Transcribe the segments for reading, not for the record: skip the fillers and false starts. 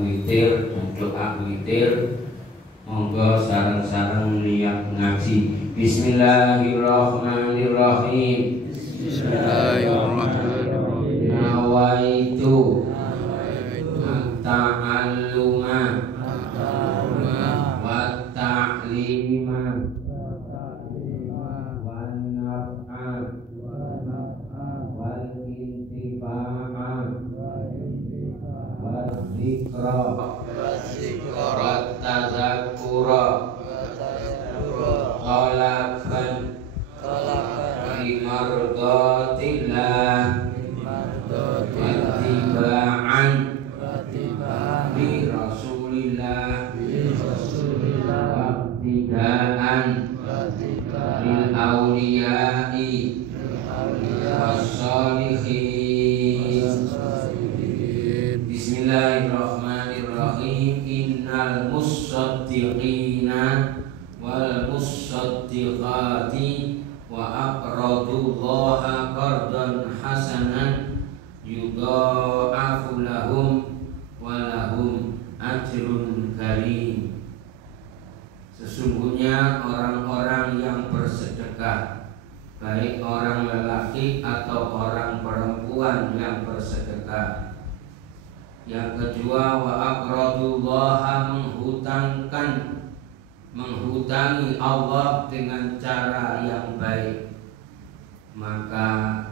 witir dan doa witir. Monggo sareng-sareng niat ngaji. Bismillahirrahmanirrahim. Bismillahirrahmanirrahim. Nawaitu ta'alluma wa ta'lima wa naf'a wal intifa'a wa dzikra wa tazakkura qalban limardhatillah wattiba'an li rasulillah wattiba'an lil awliya'i wassalihin. Bismillahirrahmanirrahim. Innal musaddiqina wal musaddiqati wa aqradullaha qardan hasanan yudha'afu lahum wa lahum ajrun karim. Sesungguhnya orang-orang yang bersedekah, baik orang lelaki atau orang perempuan yang bersedekah. Yang kedua, wa aqradullaha menghutangi Allah dengan cara yang baik, maka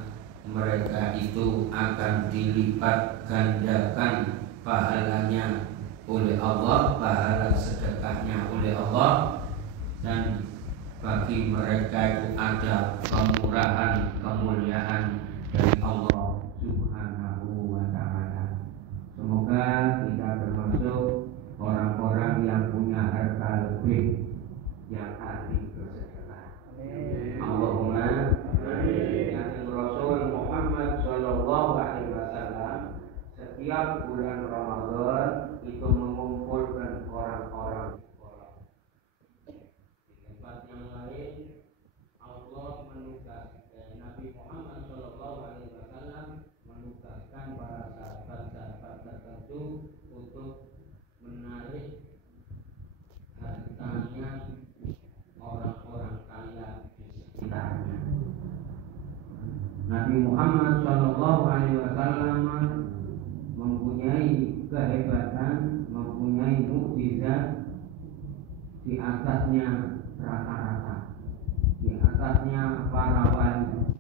mereka itu akan dilipat gandakan pahalanya oleh Allah, pahala sedekahnya oleh Allah, dan bagi mereka itu ada kemurahan, kemuliaan dari Allah Subhanahu wa ta'ala. Semoga kita termasuk orang-orang yang punya harta lebih, yang ahli bersedekah. Allahumma amin. Rasul Muhammad sallallahu alaihi wasallam setiap bulan Ramadan itu mengumpulkan orang-orang di tempat yang lain. Allah menugaskan Nabi Muhammad sallallahu alaihi wasallam menugaskan para sahabat-sahabat tertentu untuk menarik hartanya orang-orang kaya di sekitarnya. Nabi Muhammad sallallahu alaihi wasallam mempunyai kehebatan, mempunyai mukjizat di atasnya rata-rata, di atasnya para wali.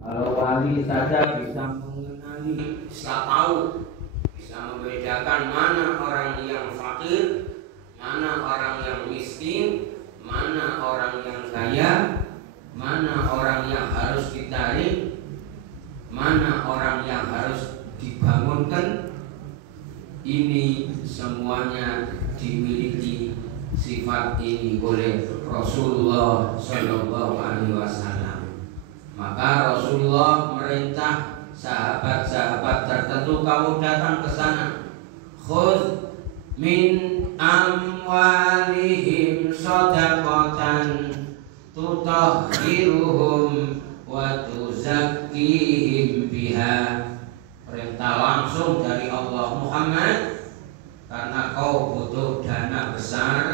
Kalau wali saja bisa mengenali, bisa tahu, bisa membedakan mana orang yang fakir, mana orang yang miskin, mana orang yang kaya, mana orang yang harus ditarik, mana orang yang harus dibangunkan. Ini semuanya dimiliki sifat ini oleh Rasulullah Shallallahu Alaihi Wasallam. Maka Rasulullah merintah sahabat-sahabat tertentu, kamu datang ke sana, khudh min amwalihim shadaqatan tutahhiruhum wa tuzakkihim biha. Perintah langsung dari Allah, Muhammad, karena kau butuh dana besar,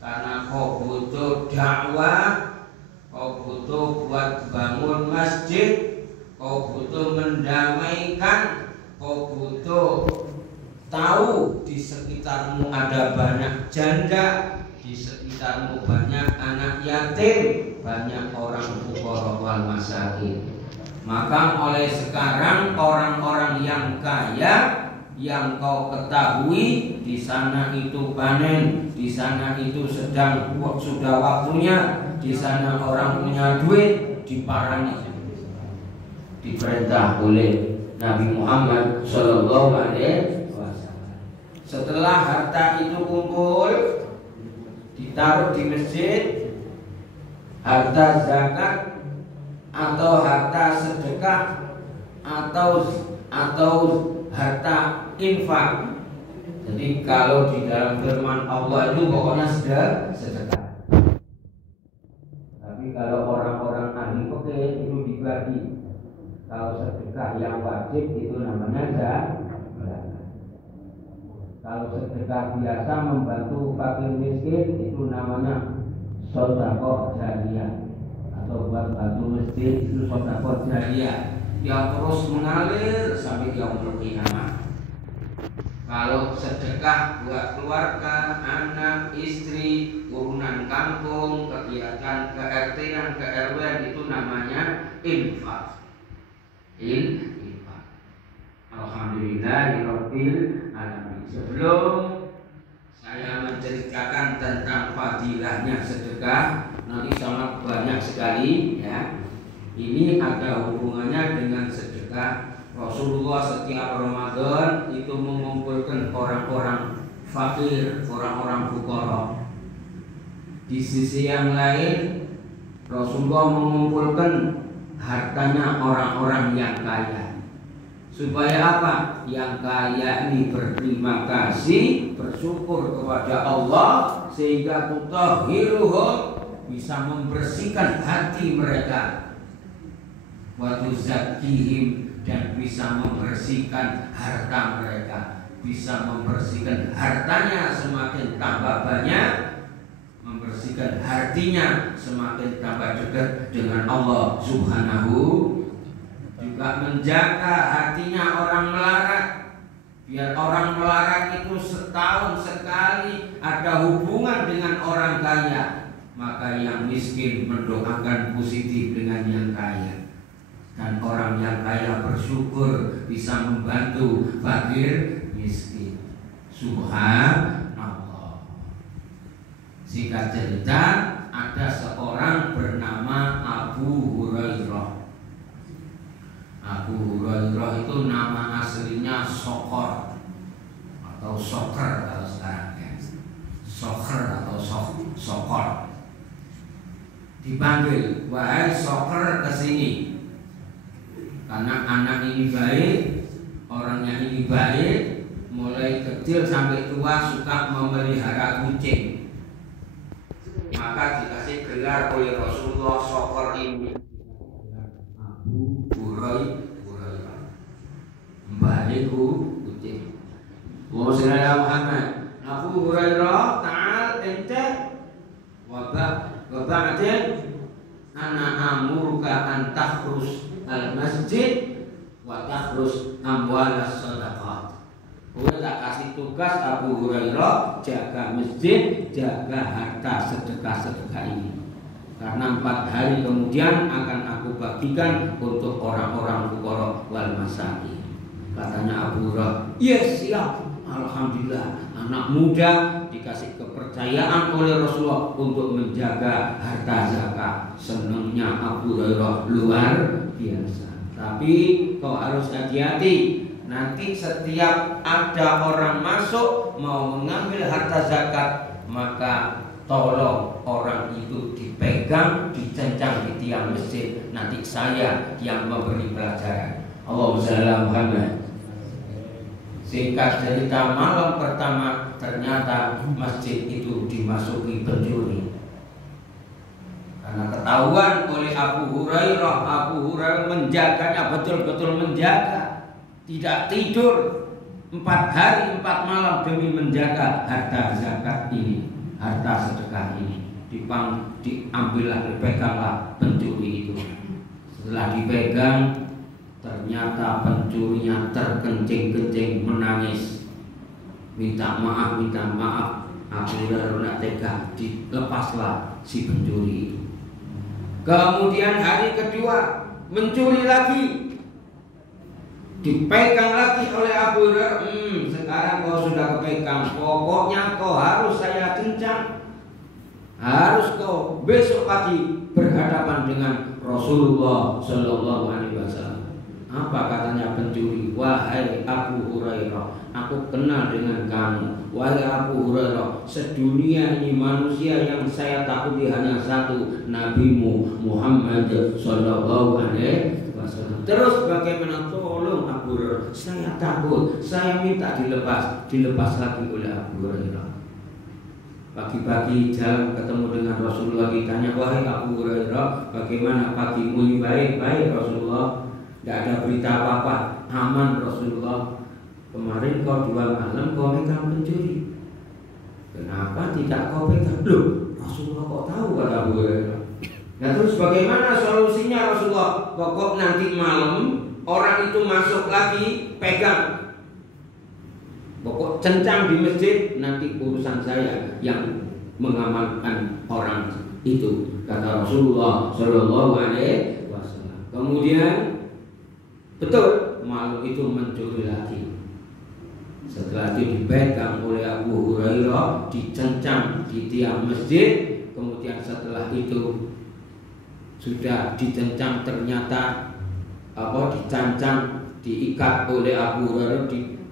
karena kau butuh dakwah, kau butuh buat bangun masjid, kau butuh mendamaikan, kau butuh tahu di sekitarmu ada banyak janda, di sekitarmu banyak anak yatim, banyak orang fuqara wal masakin. Maka mulai sekarang orang-orang yang kaya yang kau ketahui di sana itu panen, di sana itu sudah waktunya, di sana orang punya duit, diparangi. Diperintah oleh Nabi Muhammad Sallallahu Alaihi Wasallam. Setelah harta itu kumpul, ditaruh di masjid, harta zakat atau harta sedekah atau harta infak. Jadi kalau di dalam firman Allah itu pokoknya sedekah. Tapi kalau orang-orang ahli fikih itu dibagi. Kalau sedekah yang wajib itu namanya zakat. Kalau sedekah biasa membantu fakir miskin itu namanya sedekah jariyah, atau buat bantu masjid itu sedekah jariyah yang terus mengalir sampai yaumul qiyamah. Kalau sedekah buat keluarga, anak, istri, urunan kampung, kegiatan ke RT dan ke RW itu namanya infak. Infak. Alhamdulillahirabbil alamin. Sebelum saya menceritakan tentang fadilahnya sedekah, nanti sangat banyak sekali ya. Ini ada hubungannya dengan sedekah. Rasulullah setiap Ramadan itu mengumpulkan orang-orang fakir, orang-orang fuqara. Di sisi yang lain, Rasulullah mengumpulkan hartanya orang-orang yang kaya. Supaya apa? Yang kaya ini berterima kasih, bersyukur kepada Allah, sehingga tutahhiruhum, bisa membersihkan hati mereka, wa tuzakkihim, dan bisa membersihkan harta mereka, bisa membersihkan hartanya semakin tambah banyak, membersihkan hatinya semakin tambah dekat dengan Allah Subhanahu. Juga menjaga hatinya orang melarat, biar orang melarat itu setahun sekali ada hubungan dengan orang kaya, maka yang miskin mendoakan positif dengan yang kaya, dan orang yang kaya bersyukur bisa membantu fakir miskin. Subhanallah. Singkat cerita, ada seorang bernama Abu Hurairah. Abu Hurairah itu nama aslinya Sokor atau Soker kalau sekarang ya. Soker atau Sokor. Dipanggil, wahai Soker, kesini. Karena anak ini baik, orangnya ini baik, mulai kecil sampai tua suka memelihara kucing. Maka dikasih gelar oleh Rasulullah Sokor ini, Abu Hurairah, baik kucing. Wassalamualaikum Muhammad. Abu Hurairah, ta'al ente waba'atin ana amuruka an takhrus al-masjid wa takhrus amwalas sadaqat. Udah tak kasih tugas Abu Hurairah jaga masjid, jaga harta sedekah-sedekah ini. Karena 4 hari kemudian akan aku bagikan untuk orang-orang fuqara wal masakin. Katanya Abu Hurairah, yes, siap. Alhamdulillah, anak muda dikasih kepercayaan oleh Rasulullah untuk menjaga harta zakat. Senangnya Abu Hurairah luar biasa. Tapi kau harus hati-hati. Nanti setiap ada orang masuk mau mengambil harta zakat, maka tolong orang itu dipegang, dicencang di tiang masjid. Nanti saya yang memberi pelajaran. Allahumma shalli ala Muhammad. Singkat cerita, malam pertama ternyata masjid itu dimasuki pencuri. Karena ketahuan oleh Abu Hurairah menjaganya, betul-betul menjaga, tidak tidur 4 hari 4 malam demi menjaga harta zakat ini, harta sedekah ini. Diambillah, dipeganglah pencuri itu. Setelah dipegang, ternyata pencurinya terkencing-kencing menangis, minta maaf. Abu Hurairah tega, dilepaslah si pencuri itu. Kemudian hari kedua mencuri lagi, dipegang lagi oleh Abu Hurairah. Sekarang kau sudah kepegang, pokoknya kau harus saya cencang, harus kau besok pagi berhadapan dengan Rasulullah Shallallahu Alaihi Wasallam. Apa katanya pencuri? Wahai Abu Hurairah, aku kenal dengan kamu. Wahai Abu Hurairah, sedunia ini manusia yang saya takuti hanya satu, Nabimu Muhammad Sallallahu Alaihi Wasallam. Terus bagaimana? Tolong Abu Hurairah, saya takut, saya minta dilepas lagi oleh Abu Hurairah. Pagi-pagi jalan ketemu dengan Rasulullah, ditanya, wahai Abu Hurairah, bagaimana pagimu? Baik Rasulullah. Tidak ada berita apa-apa, aman Rasulullah. Kemarin kau 2 malam kau megang pencuri. Kenapa tidak kau pegang? Loh, Rasulullah kok tahu, kata Abu Hurairah. Nah terus bagaimana solusinya Rasulullah? Pokok nanti malam orang itu masuk lagi pegang. Pokok cencang di masjid, nanti urusan saya yang mengamalkan orang itu, kata Rasulullah Shallallahu Alaihi Wasallam. Kemudian betul malam itu mencuri lagi. Setelah itu dipegang oleh Abu Hurairah, dicencang di tiang masjid. Kemudian setelah itu sudah dicencang, ternyata dicancang, diikat oleh Abu Hurairah,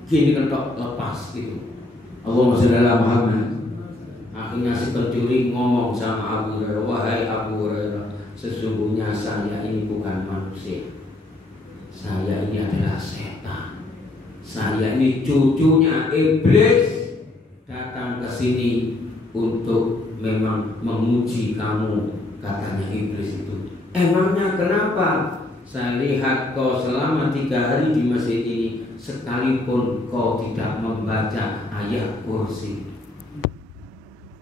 gini kentok lepas gitu. Allahumma shalli ala Muhammad. Akhirnya si pencuri ngomong sama Abu Hurairah, wahai Abu Hurairah, sesungguhnya saya ini bukan manusia, saya ini adalah setan. Saya ini cucunya iblis, datang ke sini untuk memang menguji kamu, katanya iblis itu. Emangnya kenapa? Saya lihat kau selama 3 hari di masjid ini, sekalipun kau tidak membaca ayat kursi.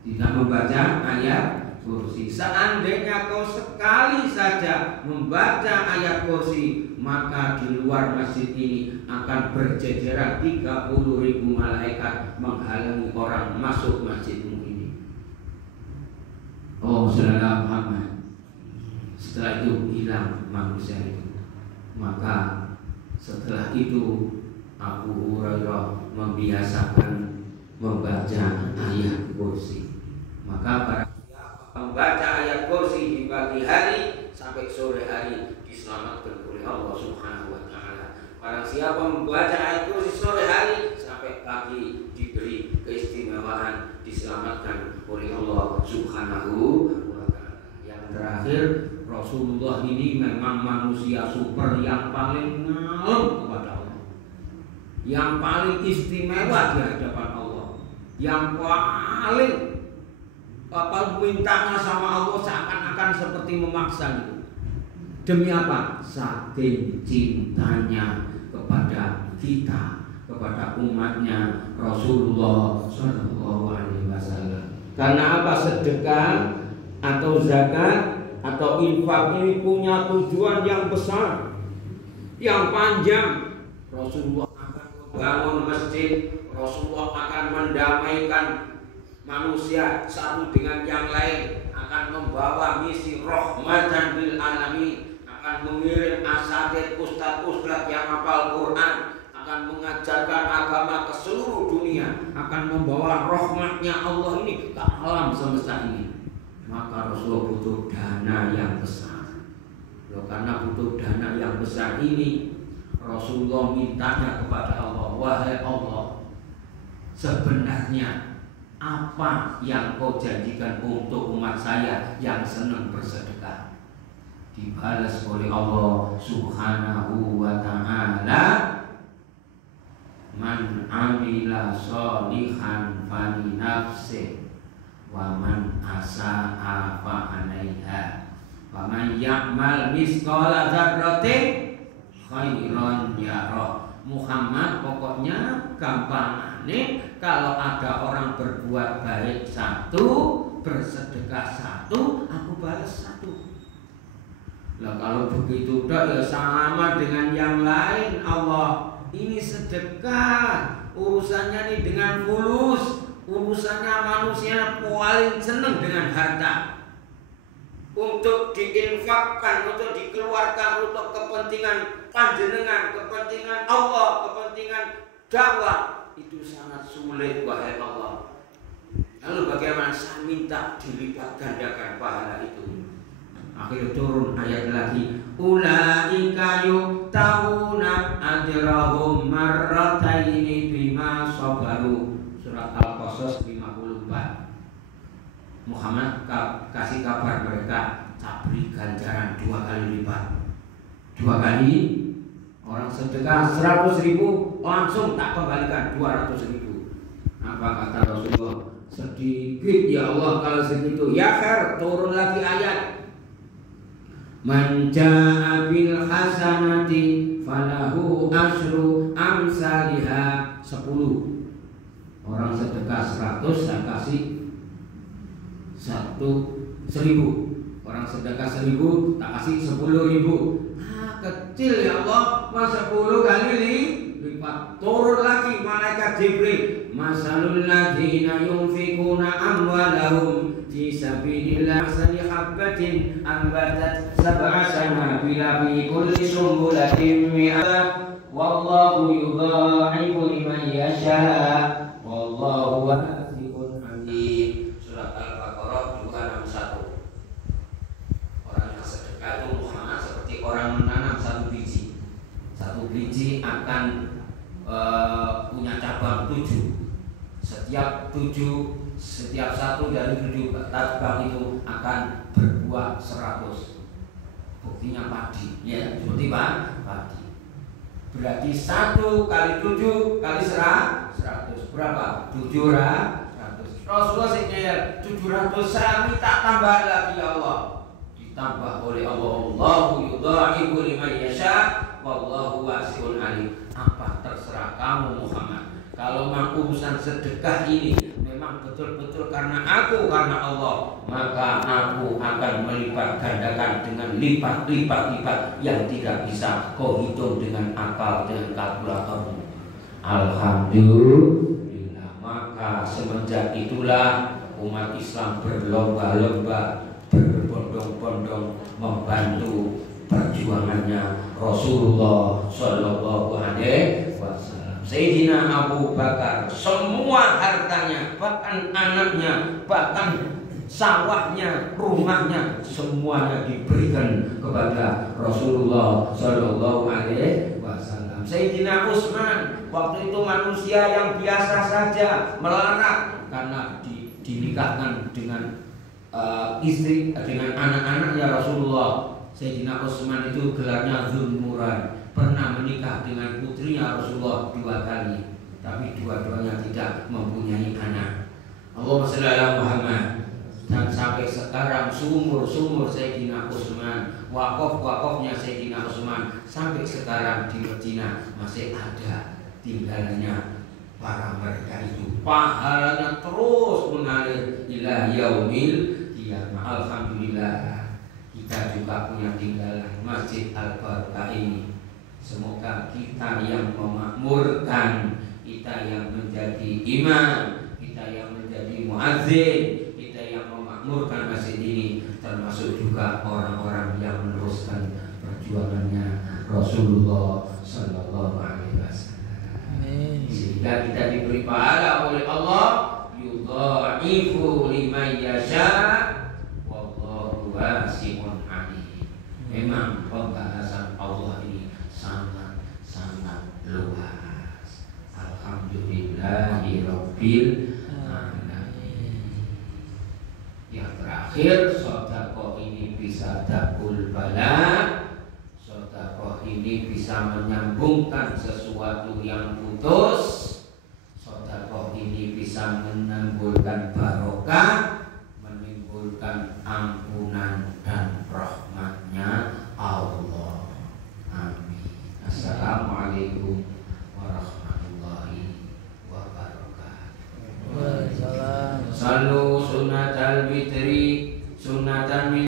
Tidak membaca ayat kursi. Seandainya kau sekali saja membaca ayat kursi, maka di luar masjid ini akan berjejeran 30.000 malaikat menghalangi orang masuk masjidmu ini. Oh, saudara Muhammad. Setelah itu hilang manusia itu. Maka setelah itu Abu Hurairah membiasakan membaca ayat kursi. Maka para membaca ayat kursi di pagi hari sampai sore hari diselamatkan oleh Allah Subhanahu wa taala. Barang siapa membaca ayat kursi sore hari sampai pagi diberi keistimewaan, diselamatkan oleh Allah Subhanahu wa taala. Yang terakhir, Rasulullah ini memang manusia super yang paling ngalem kepada Allah, yang paling istimewa di hadapan Allah, yang paling mintanya sama Allah seakan-akan seperti memaksa itu. Demi apa? Saking cintanya kepada kita, kepada umatnya Rasulullah Shallallahu Alaihi Wasallam. Karena apa? Sedekah atau zakat atau infak ini punya tujuan yang besar, yang panjang. Rasulullah akan membangun masjid, Rasulullah akan mendamaikan manusia satu dengan yang lain, akan membawa misi rahmatan lil alamin, akan mengirim asatidz ustadz-ustadz yang hafal Quran, akan mengajarkan agama ke seluruh dunia, akan membawa rahmatnya Allah ini ke alam semesta ini. Maka Rasulullah butuh dana yang besar. Karena butuh dana yang besar ini, Rasulullah mintanya kepada Allah, wahai Allah, sebenarnya apa yang kau janjikan untuk umat saya yang senang bersedekah? Dibalas oleh Allah Subhanahu wa ta'ala, man amila sholihan fali nafsih wa man asa'a fa 'alaiha wa man ya'mal misqala dzarratin khairan yarah. Muhammad, pokoknya gampangane, kalau ada orang berbuat baik 1, bersedekah 1, aku balas 1. Lah kalau begitu dah ya sama dengan yang lain. Allah ini sedekah, urusannya nih dengan fulus, urusannya manusia paling senang dengan harta, untuk diinfakkan, untuk dikeluarkan untuk kepentingan panjenengan, kepentingan Allah, kepentingan dakwah, itu sangat sulit wahai Allah. Lalu bagaimana? Saya minta dilipat gandakan pahala itu. Akhirnya turun ayat lagi, ulaika yu'tauna ajrahum marrataini bima sabaru. Surat Al-Qasas 54. Muhammad kasih kabar mereka, tak beri ganjaran 2 kali lipat. 2 kali. Orang sedekah 100.000, langsung tak kembalikan 200.000. Apa kata Rasulullah? Sedikit ya Allah kalau segitu. Ya khair, turun lagi ayat, Man jaa bil hasanati falahu asyru amsalihha. 10. Orang sedekah 100 saya kasih 1.000. Orang sedekah 1.000 tak kasih 10.000. Kecil ya Allah, masa 10 kali lipat. Turun lagi malaikat Jibril. Masalul ladzina yunfikuna amwalahum fi sabilillah masali habbatin ambatat sab'a sanabila fi kulli sumbulatin mi'ah wallahu yudha'ifu liman yasha wallahu wasi'un alim. Surat Al-Baqarah 261. Orang yang sedekah itu Muhammad seperti orang menanam satu biji. Satu biji akan punya cabang 7. Setiap satu dari 7 cabang itu akan berbuah 100. Buktinya padi, ya seperti padi. Berarti 1 kali 7 kali 100 berapa? 700. Rasulullah sekalian 700 saya minta tambah lagi ya Allah. Ditambah oleh Allah. Allahu yudha'ifu liman yasha wallahu wasi'un alim. Apa terserah kamu Muhammad. Kalau urusan sedekah ini memang betul-betul karena Allah, maka aku akan melipat gandakan dengan lipat yang tidak bisa kau hitung dengan akal, dengan kalkulatormu. Alhamdulillah. Maka semenjak itulah umat Islam berlomba-lomba, berbondong-bondong membantu perjuangannya Rasulullah Shallallahu Alaihi Wasallam. Sayyidina Abu Bakar semua hartanya, bahkan anaknya, bahkan sawahnya, rumahnya, semuanya diberikan kepada Rasulullah Shallallahu Alaihi Wasallam. Sayyidina Utsman waktu itu manusia yang biasa saja, melarat karena dinikahkan dengan istri, dengan anak-anaknya Rasulullah. Sayyidina Utsman itu gelarnya Dzulnuran, pernah menikah dengan putrinya Rasulullah 2 kali, tapi dua-duanya tidak mempunyai anak. Allahumma shalli ala Muhammad. Dan sampai sekarang sumur Sayyidina Utsman, wakaf-wakafnya Sayyidina Utsman sampai sekarang di Madinah masih ada tinggalnya para mereka itu. Pahalanya terus mengalir ila yaumil qiyamah. Alhamdulillah. Kita juga punya tinggalan Masjid Al-Barakah ini. Semoga kita yang memakmurkan, kita yang menjadi imam, kita yang menjadi muadzin, kita yang memakmurkan masjid ini, termasuk juga orang-orang yang meneruskan perjuangannya Rasulullah Sallallahu Alaihi Wasallam. Sehingga kita diberi pahala oleh Allah, yudha'ifu liman yasha wallahu wasi'un alim. Memang pembahasan Allah ini sangat luas. Alhamdulillahirabbil alamin. Yang terakhir, sedekah ini bisa dakul bala. Sedekah ini bisa menyambungkan sesuatu yang putus. Sedekah ini bisa menimbulkan